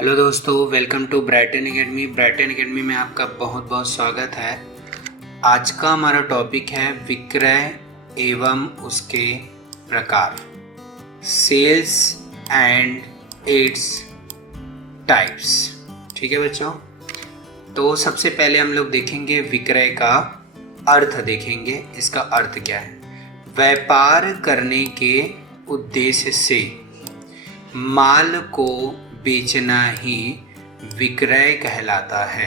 Hello दोस्तों, welcome to Brighton academy. Brighton academy में आपका बहुत बहुत स्वागत है। आज का हमारा टॉपिक है विक्रय एवं उसके प्रकार, सेल्स एंड इट्स टाइप्स। ठीक है बच्चों, तो सबसे पहले हम लोग देखेंगे विक्रय का अर्थ देखेंगे। इसका अर्थ क्या है? व्यापार करने के उद्देश्य से माल को बेचना ही विक्रय कहलाता है।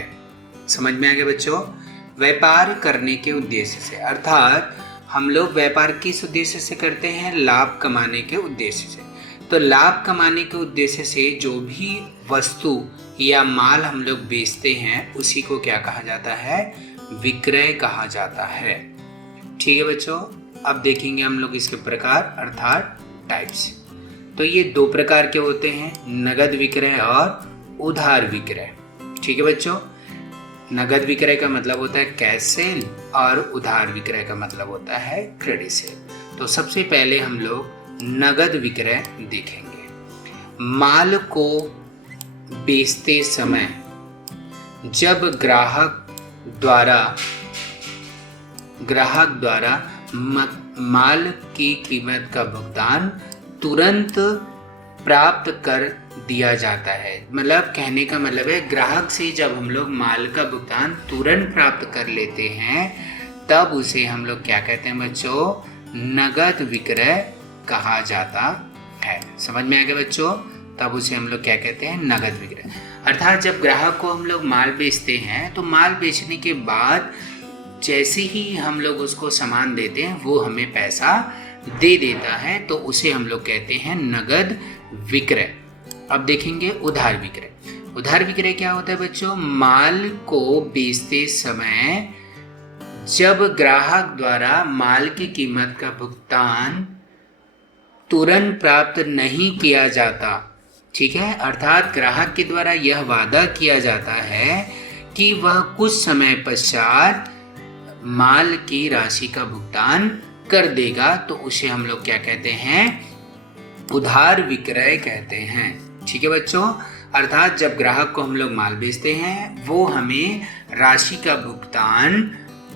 समझ में आ गया बच्चों? व्यापार करने के उद्देश्य से, अर्थात हम लोग व्यापार किस उद्देश्य से करते हैं? लाभ कमाने के उद्देश्य से। तो लाभ कमाने के उद्देश्य से जो भी वस्तु या माल हम लोग बेचते हैं उसी को क्या कहा जाता है? विक्रय कहा जाता है। ठीक है बच्चों, अब देखेंगे हम लोग इसके प्रकार अर्थात टाइप्स। तो ये दो प्रकार के होते हैं, नगद विक्रय और उधार विक्रय। ठीक है बच्चों, नगद विक्रय का मतलब होता है कैश सेल और उधार विक्रय का मतलब होता है क्रेडिट सेल। तो सबसे पहले हम लोग नगद विक्रय देखेंगे। माल को बेचते समय जब ग्राहक द्वारा माल की कीमत का भुगतान तुरंत प्राप्त कर दिया जाता है। मतलब कहने का मतलब है, ग्राहक से जब हम लोग माल का भुगतान तुरंत प्राप्त कर लेते हैं तब उसे हम लोग क्या कहते हैं बच्चों? नगद विक्रय कहा जाता है। समझ में आ गया बच्चों? तब उसे हम लोग क्या कहते हैं? नगद विक्रय। अर्थात जब ग्राहक को हम लोग माल बेचते हैं तो माल बेचने के बाद जैसे ही हम लोग उसको सामान देते हैं वो हमें पैसा दे देता है, तो उसे हम लोग कहते हैं नगद विक्रय। अब देखेंगे उधार विक्रय। उधार विक्रय क्या होता है बच्चों? माल को बेचते समय जब ग्राहक द्वारा माल की कीमत का भुगतान तुरंत प्राप्त नहीं किया जाता। ठीक है, अर्थात ग्राहक के द्वारा यह वादा किया जाता है कि वह कुछ समय पश्चात माल की राशि का भुगतान कर देगा, तो उसे हम लोग क्या कहते हैं? उधार विक्रय कहते हैं। ठीक है बच्चों, अर्थात जब ग्राहक को हम लोग माल बेचते हैं वो हमें राशि का भुगतान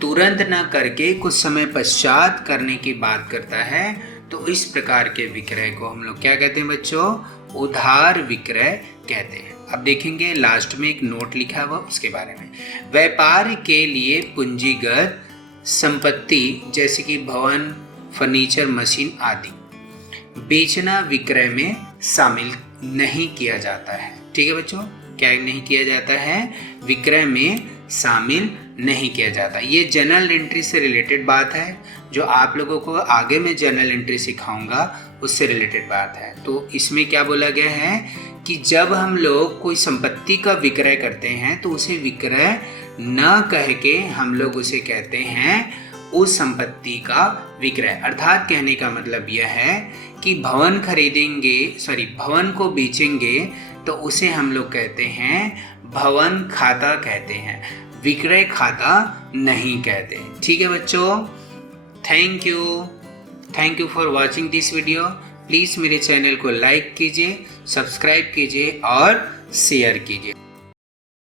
तुरंत न करके कुछ समय पश्चात करने की बात करता है, तो इस प्रकार के विक्रय को हम लोग क्या कहते हैं बच्चों? उधार विक्रय कहते हैं। अब देखेंगे लास्ट में एक नोट लिखा हुआ उसके बारे में। व्यापार के लिए पूंजीगत संपत्ति जैसे कि भवन, फर्नीचर, मशीन आदि बेचना विक्रय में शामिल नहीं किया जाता है। ठीक है बच्चों, क्या नहीं किया जाता है? विक्रय में शामिल नहीं किया जाता। ये जर्नल एंट्री से रिलेटेड बात है, जो आप लोगों को आगे मैं जर्नल एंट्री सिखाऊंगा उससे रिलेटेड बात है। तो इसमें क्या बोला गया है कि जब हम लोग कोई संपत्ति का विक्रय करते हैं तो उसे विक्रय न कह के हम लोग उसे कहते हैं उस संपत्ति का विक्रय। अर्थात कहने का मतलब यह है कि भवन भवन को बेचेंगे तो उसे हम लोग कहते हैं भवन खाता कहते हैं, विक्रय खाता नहीं कहते। ठीक है बच्चों, thank you for watching this video. Please मेरे चैनल को लाइक कीजिए, सब्सक्राइब कीजिए और शेयर कीजिए।